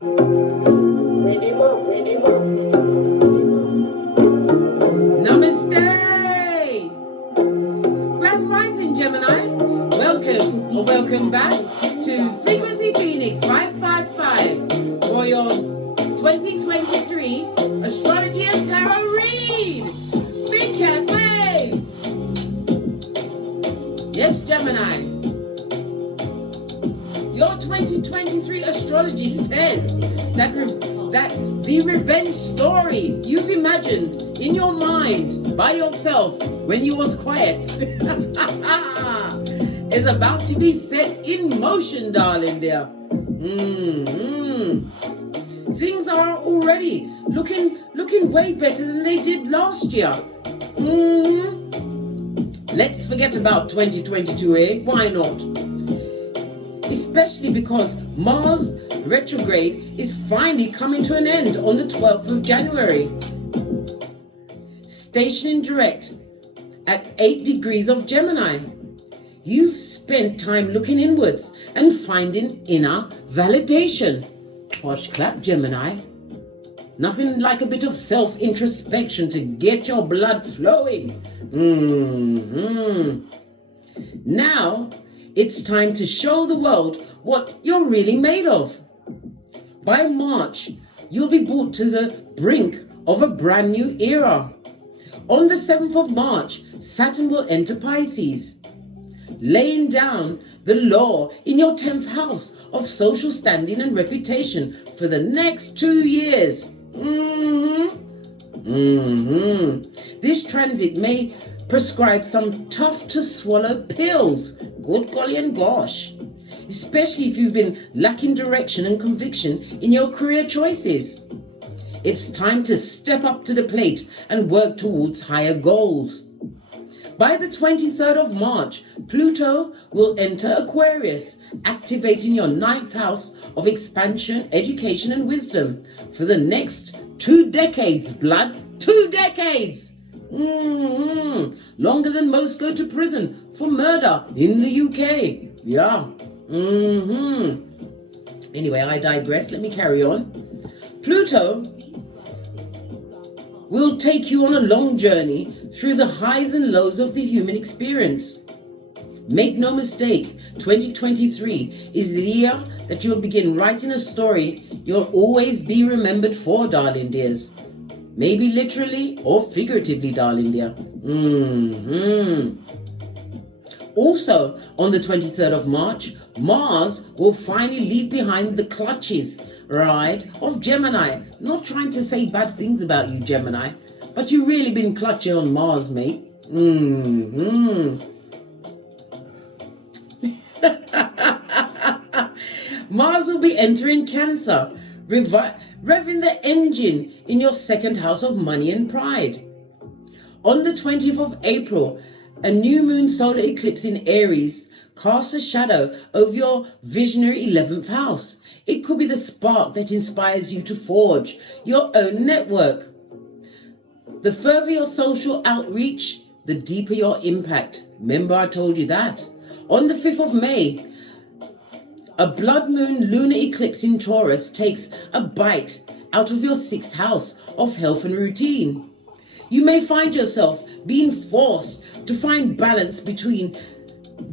Namaste! Grand Rising Gemini, welcome back to Frequency Phoenix 555 for your 2023 Astrology and Tarot read. Big cat wave! Yes, Gemini. Your 2023 astrology says that the revenge story you've imagined in your mind by yourself when you was quiet is about to be set in motion, darling dear. Things are already looking way better than they did last year. Let's forget about 2022, eh? Why not? Especially because Mars retrograde is finally coming to an end on the 12th of January. Stationing direct at 8 degrees of Gemini. You've spent time looking inwards and finding inner validation. Posh clap, Gemini. Nothing like a bit of self-introspection to get your blood flowing. Now, it's time to show the world what you're really made of. By March, you'll be brought to the brink of a brand new era. On the 7th of March, Saturn will enter Pisces, laying down the law in your 10th house of social standing and reputation for the next 2 years. This transit may prescribe some tough to swallow pills. Good golly and gosh. Especially if you've been lacking direction and conviction in your career choices. It's time to step up to the plate and work towards higher goals. By the 23rd of March, Pluto will enter Aquarius, activating your 9th house of expansion, education, and wisdom for the next 2 decades, blood. 2 decades! Longer than most go to prison for murder in the UK. Yeah. Anyway, I digress. Let me carry on. Pluto will take you on a long journey through the highs and lows of the human experience. Make no mistake, 2023 is the year that you'll begin writing a story you'll always be remembered for, darling dears. Maybe literally or figuratively, darling dear. Also, on the 23rd of March, Mars will finally leave behind the clutches, right, of Gemini. Not trying to say bad things about you, Gemini, but you've really been clutching on Mars, mate. Mars will be entering Cancer, revving the engine in your 2nd house of money and pride. On the 20th of April, a new moon solar eclipse in Aries casts a shadow over your visionary 11th house. It could be the spark that inspires you to forge your own network. The further your social outreach, the deeper your impact. Remember I told you that. On the 5th of May, a blood moon lunar eclipse in Taurus takes a bite out of your 6th house of health and routine. You may find yourself being forced to find balance between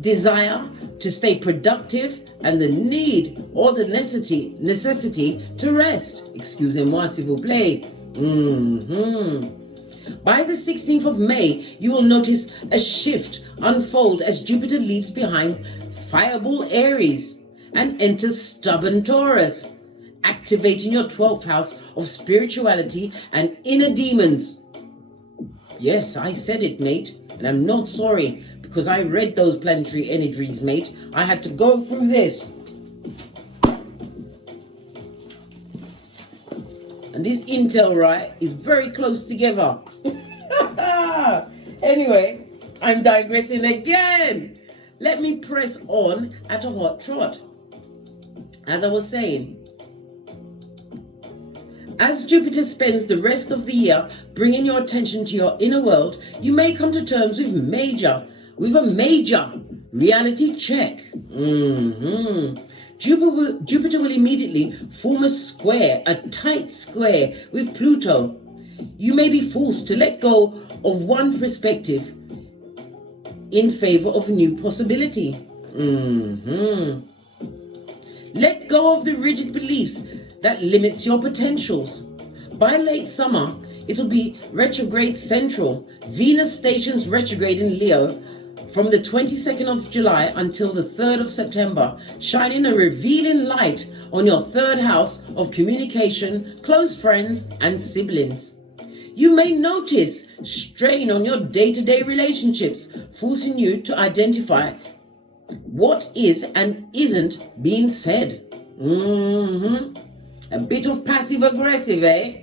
desire to stay productive and the need or the necessity to rest. Excusez-moi, s'il vous plaît. By the 16th of May, you will notice a shift unfold as Jupiter leaves behind Fireball Aries and enters stubborn Taurus, activating your 12th house of spirituality and inner demons. Yes, I said it, mate, and I'm not sorry because I read those planetary energies, mate. I had to go through this. And this intel, right, is very close together. Anyway, I'm digressing again. Let me press on at a hot trot. As I was saying, as Jupiter spends the rest of the year bringing your attention to your inner world, you may come to terms with a major reality check. Jupiter will immediately form a square, a tight square with Pluto. You may be forced to let go of one perspective in favor of a new possibility. Let go of the rigid beliefs that limits your potentials. By late summer, it'll be retrograde central. Venus stations retrograde in Leo from the 22nd of July until the 3rd of September, shining a revealing light on your third house of communication, close friends, and siblings. You may notice strain on your day-to-day relationships, forcing you to identify what is and isn't being said. A bit of passive-aggressive, eh?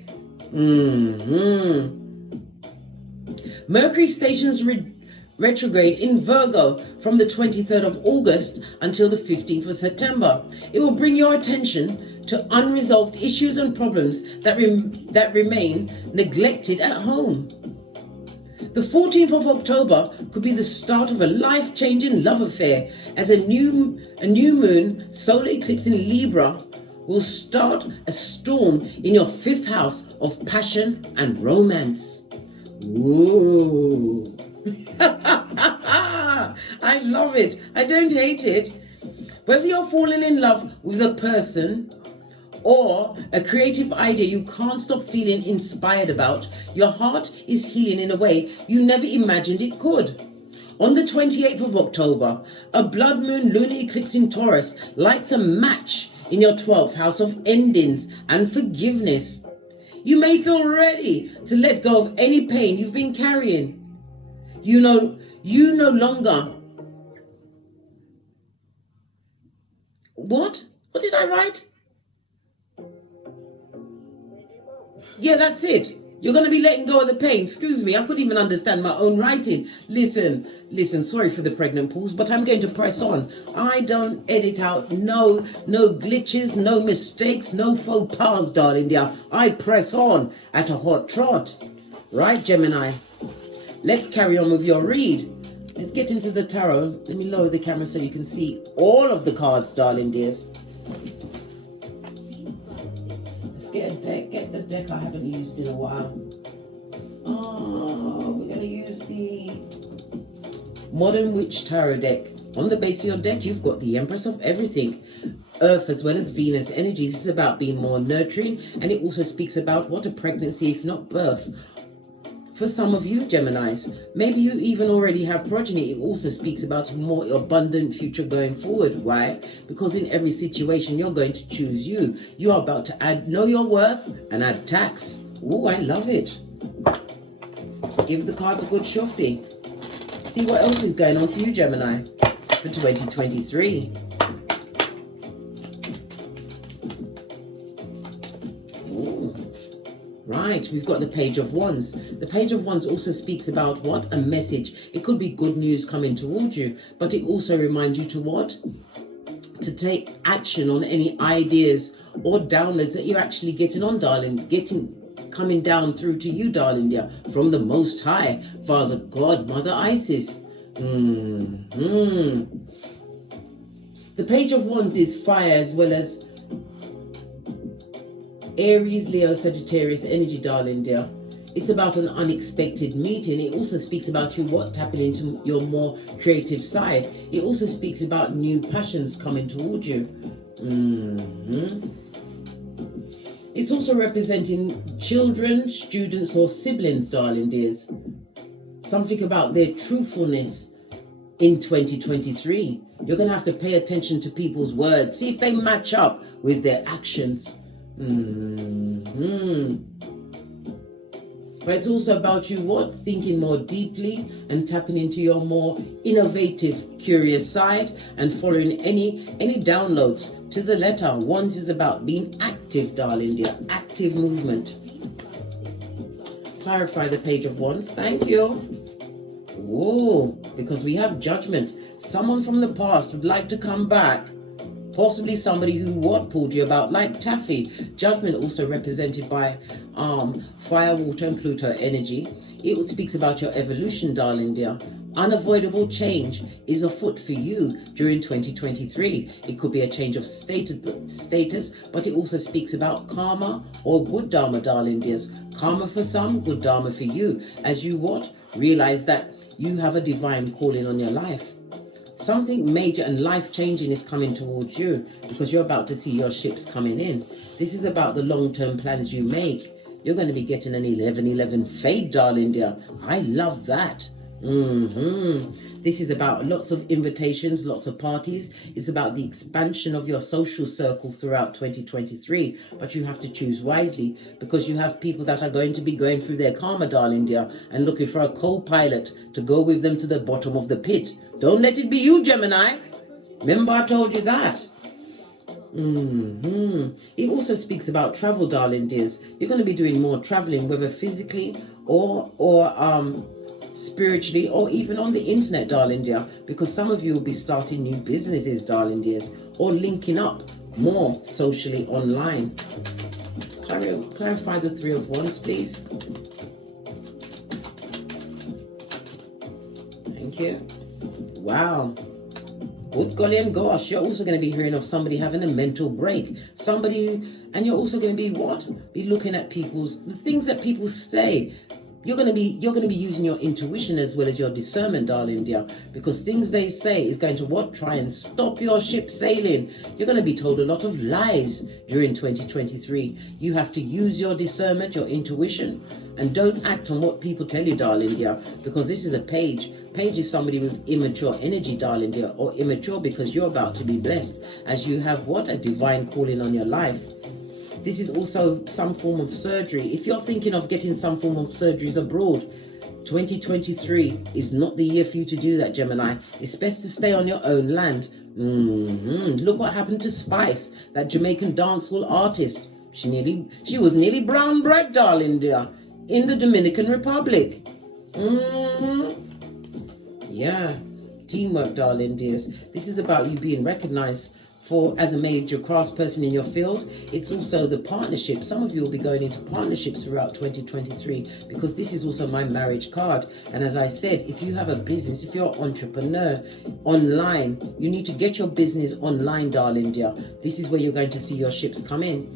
Mercury stations retrograde in Virgo from the 23rd of August until the 15th of September. It will bring your attention to unresolved issues and problems that remain neglected at home. The 14th of October could be the start of a life-changing love affair, as a new moon solar eclipse in Libra will start a storm in your 5th house of passion and romance. Ooh. I love it. I don't hate it. Whether you're falling in love with a person or a creative idea you can't stop feeling inspired about, your heart is healing in a way you never imagined it could. On the 28th of October, a blood moon lunar eclipse in Taurus lights a match in your 12th house of endings and forgiveness. You may feel ready to let go of any pain you've been carrying. You no longer... What? What did I write? Yeah, that's it. You're going to be letting go of the pain. Excuse me, I couldn't even understand my own writing. Listen, sorry for the pregnant pause, but I'm going to press on. I don't edit out no glitches, no mistakes, no faux pas, darling dear. I press on at a hot trot. Right, Gemini? Let's carry on with your read. Let's get into the tarot. Let me lower the camera so you can see all of the cards, darling dears. Get the deck I haven't used in a while. We're going to use the Modern Witch Tarot deck. On the base of your deck, you've got the Empress of Everything, Earth as well as Venus energy. This is about being more nurturing, and it also speaks about what a pregnancy, if not birth. For some of you, Geminis, maybe you even already have progeny. It also speaks about a more abundant future going forward. Why? Because in every situation, you're going to choose you. You are about to know your worth and add tax. Oh, I love it. Let's give the cards a good shufty. See what else is going on for you, Gemini, for 2023. Right, we've got the Page of Wands. The Page of Wands also speaks about what? A message. It could be good news coming towards you, but it also reminds you to what? To take action on any ideas or downloads that you're actually getting on, darling. Coming down through to you, darling dear, from the Most High, Father God, Mother Isis. The Page of Wands is fire as well as Aries, Leo, Sagittarius energy, darling dear. It's about an unexpected meeting. It also speaks about you tapping into your more creative side. It also speaks about new passions coming towards you. It's also representing children, students, or siblings, darling dears. Something about their truthfulness in 2023. You're going to have to pay attention to people's words. See if they match up with their actions. But it's also about you thinking more deeply and tapping into your more innovative, curious side and following any downloads to the letter. Wands is about being active, darling dear, active movement. Clarify the Page of Wands. Thank you. Oh, because we have Judgment. Someone from the past would like to come back. Possibly somebody who pulled you about, like Taffy. Judgment also represented by fire, water, and Pluto energy. It speaks about your evolution, darling dear. Unavoidable change is afoot for you during 2023. It could be a change of status, but it also speaks about karma or good dharma, darling dears. Karma for some, good dharma for you. As you what? Realize that you have a divine calling on your life. Something major and life-changing is coming towards you because you're about to see your ships coming in. This is about the long-term plans you make. You're going to be getting an 11-11 fade, darling dear. I love that. This is about lots of invitations, lots of parties. It's about the expansion of your social circle throughout 2023. But you have to choose wisely because you have people that are going to be going through their karma, darling dear, and looking for a co-pilot to go with them to the bottom of the pit. Don't let it be you, Gemini. Remember I told you that. It also speaks about travel, darling dears. You're going to be doing more traveling, whether physically or spiritually, or even on the internet, darling dear, because some of you will be starting new businesses, darling dears, or linking up more socially online. Clarify the Three of Wands, please. Thank you. Wow. Good golly and gosh, you're also going to be hearing of somebody having a mental break. And you're also going to be what? Be looking at the things that people say. You're going to be using your intuition as well as your discernment, darling dear, because things they say is going to what? Try and stop your ship sailing. You're going to be told a lot of lies during 2023. You have to use your discernment, your intuition, and don't act on what people tell you, darling dear, because this is a page. Page is somebody with immature energy, darling dear, or immature because you're about to be blessed as you have what? A divine calling on your life. This is also some form of surgery. If you're thinking of getting some form of surgeries abroad, 2023 is not the year for you to do that, Gemini. It's best to stay on your own land. Look what happened to Spice, that Jamaican dancehall artist. She was nearly brown bread, darling dear, in the Dominican Republic. Yeah, teamwork, darling dears. This is about you being recognized as a major craftsperson in your field. It's also the partnership. Some of you will be going into partnerships throughout 2023 because this is also my marriage card. And as I said, if you have a business, if you're an entrepreneur online, you need to get your business online, darling dear. This is where you're going to see your ships come in.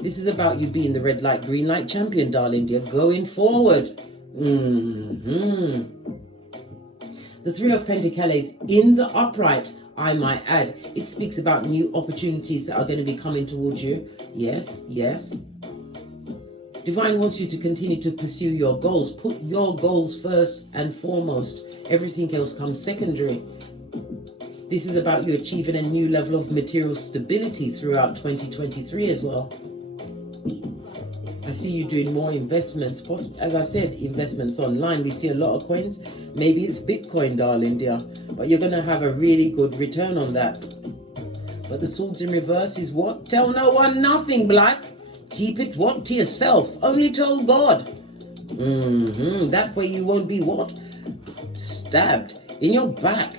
This is about you being the red light, green light champion, darling dear, going forward. The Three of Pentacles in the upright, I might add. It speaks about new opportunities that are going to be coming towards you. Yes, yes. Divine wants you to continue to pursue your goals. Put your goals first and foremost. Everything else comes secondary. This is about you achieving a new level of material stability throughout 2023 as well. I see you doing more investments. As I said, investments online. We see a lot of coins. Maybe it's Bitcoin, darling dear. But you're going to have a really good return on that. But the swords in reverse is what? Tell no one nothing, black. Keep it what? To yourself. Only tell God. That way you won't be what? Stabbed in your back.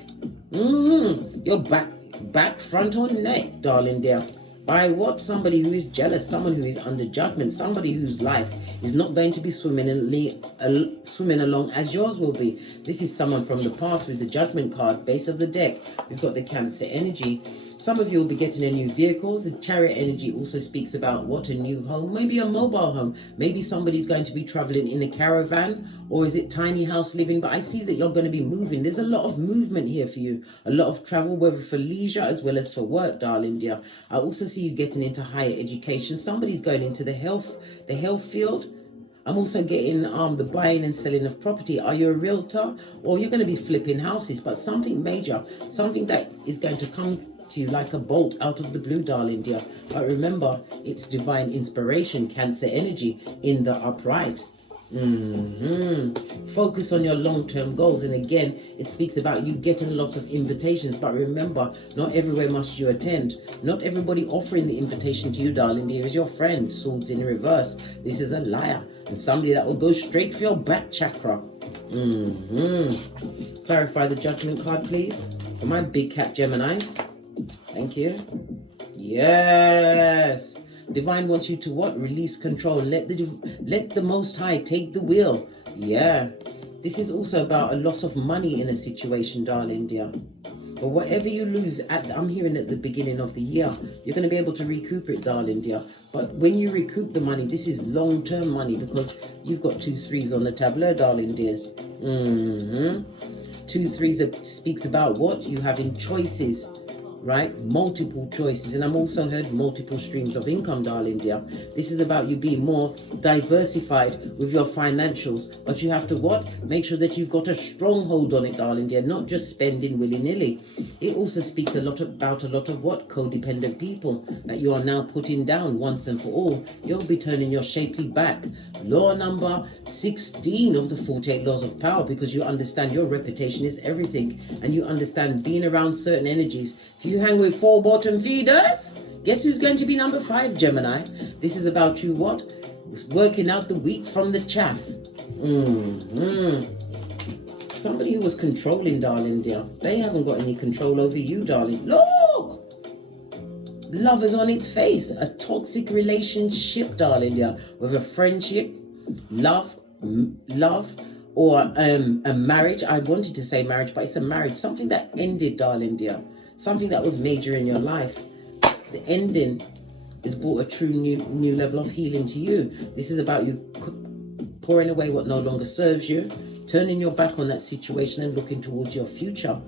Your back, front or neck, darling dear. By what? Somebody who is jealous, someone who is under judgment, somebody whose life is not going to be swimming along as yours will be. This is someone from the past with the Judgment card, base of the deck. We've got the Cancer energy. Some of you will be getting a new vehicle. The Chariot energy also speaks about what? A new home, maybe a mobile home. Maybe somebody's going to be traveling in a caravan, or is it tiny house living? But I see that you're going to be moving. There's a lot of movement here for you. A lot of travel, whether for leisure as well as for work, darling dear. I also see you getting into higher education. Somebody's going into the health field. I'm also getting the buying and selling of property. Are you a realtor? Or you're going to be flipping houses, but something major, something that is going to come to you like a bolt out of the blue, darling dear. But remember, it's divine inspiration, Cancer energy in the upright. Focus on your long-term goals. And again, it speaks about you getting lots of invitations. But remember, not everywhere must you attend. Not everybody offering the invitation to you, darling dear, is your friend. Swords in reverse. This is a liar. And somebody that will go straight for your back chakra. Clarify the Judgment card, please, for my big cat Geminis. Thank you. Yes. Divine wants you to what? Release control. Let the Most High take the wheel. Yeah. This is also about a loss of money in a situation, darling dear. But whatever you lose, I'm hearing at the beginning of the year, you're going to be able to recoup it, darling dear. But when you recoup the money, this is long-term money because you've got 2 3s on the tableau, darling dears. 2 3s speaks about what? You having choices, right? Multiple choices. And I'm also heard multiple streams of income, darling dear. This is about you being more diversified with your financials. But you have to what? Make sure that you've got a stronghold on it, darling dear. Not just spending willy-nilly. It also speaks about a lot of what? Codependent people that you are now putting down once and for all. You'll be turning your shapely back. Law number 16 of the 48 laws of power, because you understand your reputation is everything. And you understand being around certain energies. If you hang with 4 bottom feeders, guess who's going to be number 5, Gemini? This is about you what? Working out the wheat from the chaff. Somebody who was controlling, darling dear. They haven't got any control over you, darling. Look! Lovers on its face. A toxic relationship, darling dear. With a friendship, love, or a marriage. I wanted to say marriage, but it's a marriage. Something that ended, darling dear. Something that was major in your life. The ending has brought a true new level of healing to you. This is about you pouring away what no longer serves you, turning your back on that situation and looking towards your future.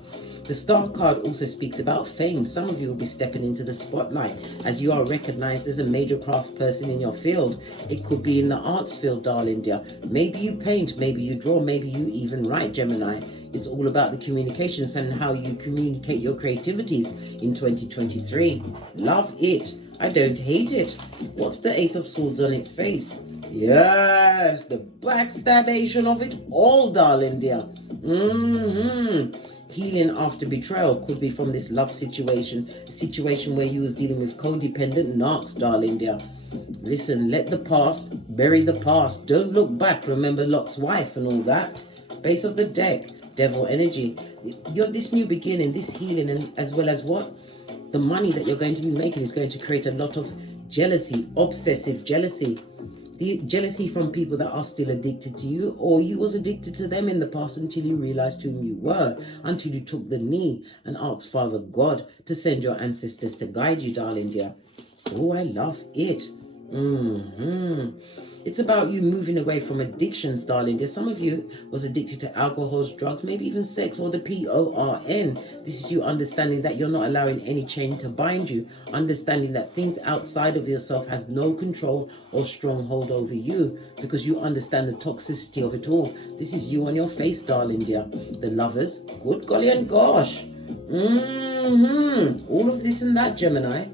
The Star card also speaks about fame. Some of you will be stepping into the spotlight as you are recognized as a major craftsperson in your field. It could be in the arts field, darling dear. Maybe you paint, maybe you draw, maybe you even write, Gemini. It's all about the communications and how you communicate your creativities in 2023. Love it. I don't hate it. What's the Ace of Swords on its face? Yes, the backstabbation of it all, darling dear. Healing after betrayal could be from this love situation, a situation where you was dealing with codependent narcs, darling dear. Listen, let the past bury the past. Don't look back. Remember Lot's wife and all that. Base of the deck, devil energy. This new beginning, this healing, and as well as what? The money that you're going to be making is going to create a lot of jealousy, obsessive jealousy. The jealousy from people that are still addicted to you, or you was addicted to them in the past until you realized whom you were, until you took the knee and asked Father God to send your ancestors to guide you, darling dear. Oh, I love it. It's about you moving away from addictions, darling dear. Some of you was addicted to alcohol, drugs, maybe even sex, or the PORN. This is you understanding that you're not allowing any chain to bind you. Understanding that things outside of yourself has no control or stronghold over you, because you understand the toxicity of it all. This is you on your face, darling dear. The lovers, good golly and gosh. All of this and that, Gemini.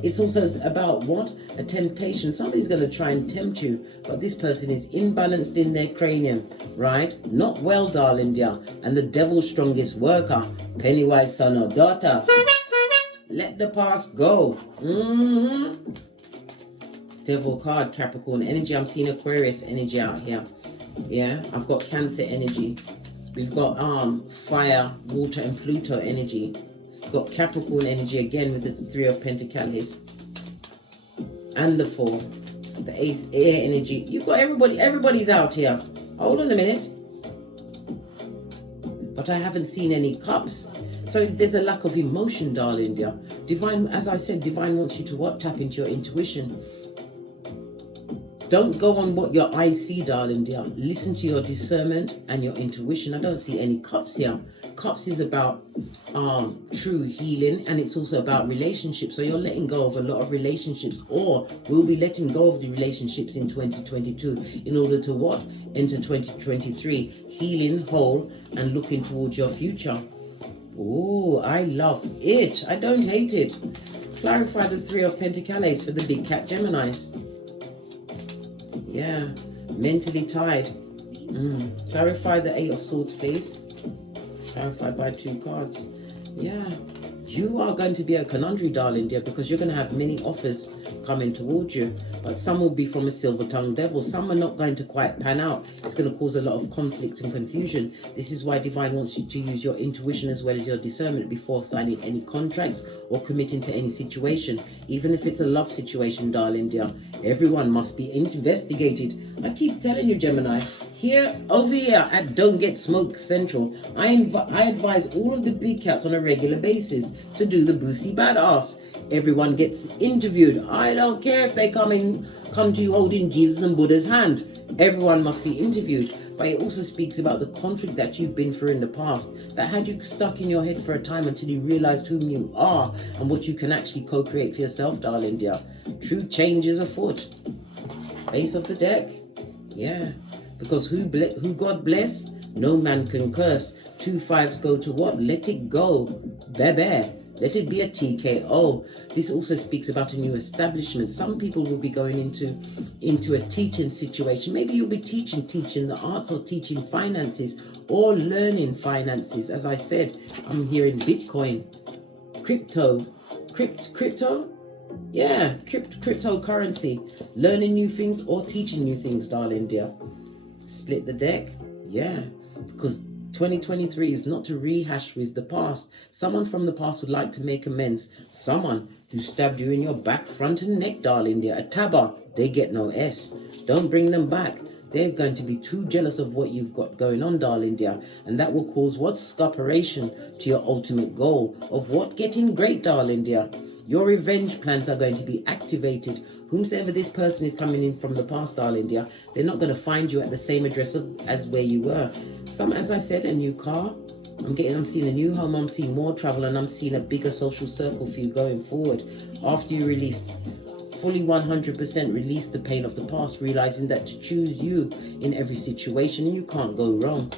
It's also about what? A temptation. Somebody's going to try and tempt you, but this person is imbalanced in their cranium, right? Not well, darling dear. And the devil's strongest worker, Pennywise son or daughter. Let the past go. Devil card, Capricorn energy. I'm seeing Aquarius energy out here. Yeah, I've got Cancer energy. We've got fire, water, and Pluto energy. Got Capricorn energy again with the 3 of Pentacles and the 4, the Ace, air energy. You've got everybody's out here. Hold on a minute. But I haven't seen any cups. So there's a lack of emotion, darling dear. Divine, as I said, Divine wants you to what? Tap into your intuition. Don't go on what your eyes see, darling dear. Listen to your discernment and your intuition. I don't see any cups here. Cups is about true healing, and it's also about relationships. So you're letting go of a lot of relationships, or we'll be letting go of the relationships in 2022 in order to what? Enter 2023 healing, whole, and looking towards your future. Oh, I love it. I don't hate it. Clarify the 3 of Pentacles for the big cat Geminis. Yeah, mentally tied. Clarify the 8 of Swords, please. Clarified by 2 cards. Yeah, you are going to be a conundrum, darling dear, because you're going to have many offers coming towards you. But some will be from a silver-tongued devil. Some are not going to quite pan out. It's going to cause a lot of conflict and confusion. This is why Divine wants you to use your intuition as well as your discernment before signing any contracts or committing to any situation. Even if it's a love situation, darling dear, everyone must be investigated. I keep telling you, Gemini, over here at Don't Get Smoked Central, I advise all of the big cats on a regular basis to do the Boosie Badass. Everyone gets interviewed. I don't care if they come to you holding Jesus and Buddha's hand. Everyone must be interviewed. But it also speaks about the conflict that you've been through in the past that had you stuck in your head for a time until you realized whom you are and what you can actually co-create for yourself, darling dear. True change is afoot. Ace of the deck. Yeah. Because who God bless, no man can curse. 2 5s go to what? Let it go. Bebe. Let it be a TKO. This also speaks about a new establishment. Some people will be going into a teaching situation. Maybe you'll be teaching the arts or teaching finances or learning finances. As I said, I'm hearing Bitcoin, crypto. Yeah, cryptocurrency. Learning new things or teaching new things, darling dear. Split the deck. Yeah, because 2023 is not to rehash with the past. Someone from the past would like to make amends. Someone who stabbed you in your back, front and neck, darling dear. A tabba, they get no S. Don't bring them back. They're going to be too jealous of what you've got going on, darling dear. And that will cause what? Scuppernation to your ultimate goal of what? Getting great, darling dear. Your revenge plans are going to be activated. Whomsoever this person is coming in from the past, darling dear, they're not going to find you at the same address as where you were. As I said, a new car. I'm seeing a new home. I'm seeing more travel, and I'm seeing a bigger social circle for you going forward. After you release, fully 100% release the pain of the past, realizing that to choose you in every situation, you can't go wrong.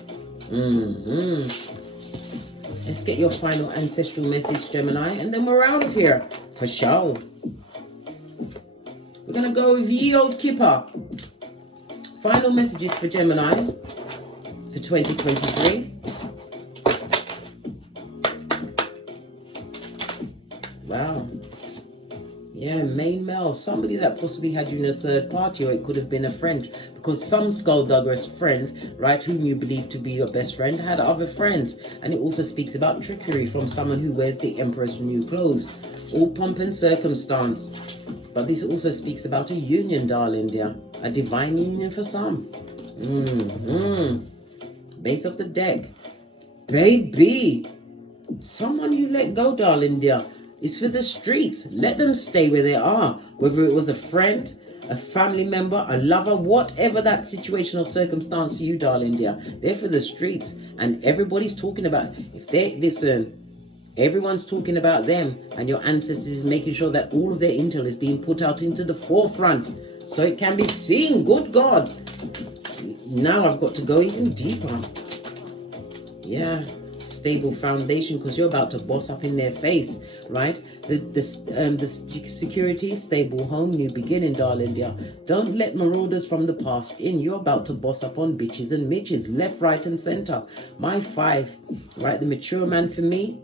Let's get your final ancestral message, Gemini, and then we're out of here. For sure. We're going to go with Ye Old Kipper. Final messages for Gemini for 2023. Wow. Yeah, main male. Somebody that possibly had you in a third party, or it could have been a friend. Because some skulldugger's friend, right, whom you believe to be your best friend, had other friends. And it also speaks about trickery from someone who wears the emperor's new clothes. All pomp and circumstance. But this also speaks about a union, darling dear. A divine union for some. Base of the deck. Baby. Someone you let go, darling dear. It's for the streets. Let them stay where they are. Whether it was a friend, a family member, a lover, whatever that situation or circumstance for you, darling dear. They're for the streets. And everybody's talking about, everyone's talking about them, and your ancestors is making sure that all of their intel is being put out into the forefront so it can be seen. Good God. Now I've got to go even deeper. Yeah. Stable foundation, because you're about to boss up in their face, right? The security, stable home, new beginning, darling dear. Don't let marauders from the past in. You're about to boss up on bitches and midges, left, right, and center. My 5, right? The mature man for me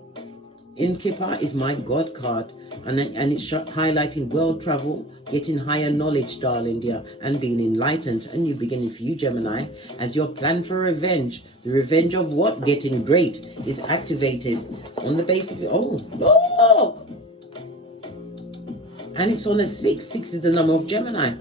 in Kipper is my God card, and it's highlighting world travel, getting higher knowledge, darling dear, and being enlightened. A new beginning for you, Gemini, as your plan for revenge. The revenge of what? Getting great is activated on the base of it. Oh, look! And it's on a 6. 6 is the number of Gemini.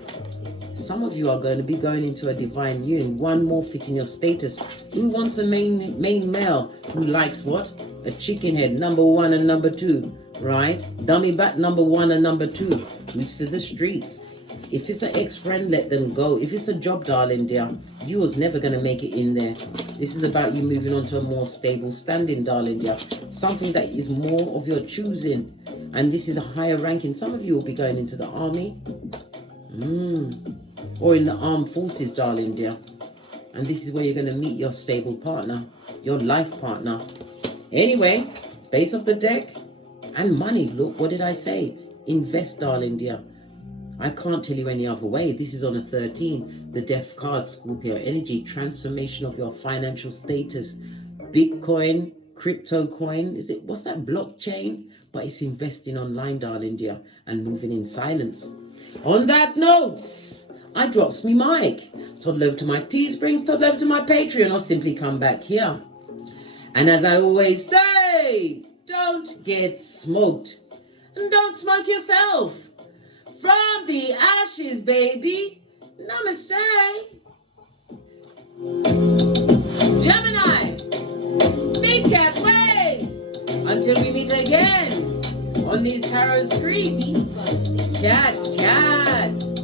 Some of you are going to be going into a divine union. One more fitting your status. Who wants a main male who likes what? A chicken head, number 1 and number 2, right? Dummy bat, number 1 and number 2. Who's for the streets? If it's an ex-friend, let them go. If it's a job, darling dear, you was never going to make it in there. This is about you moving on to a more stable standing, darling dear. Something that is more of your choosing. And this is a higher ranking. Some of you will be going into the army. Or in the armed forces, darling dear. And this is where you're going to meet your stable partner. Your life partner. Anyway, base of the deck. And money. Look, what did I say? Invest, darling dear. I can't tell you any other way. This is on a 13. The death card, Scorpio energy. Transformation of your financial status. Bitcoin, crypto coin. What's that? Blockchain? but it's investing online, darling dear, and moving in silence. On that note, I drops me mic. Toddle over to my Teesprings, toddle over to my Patreon, or simply come back here. And as I always say, don't get smoked. And don't smoke yourself. From the ashes, baby. Namaste. Gemini, big cat way. Until we meet again on these tarot screens. Cat.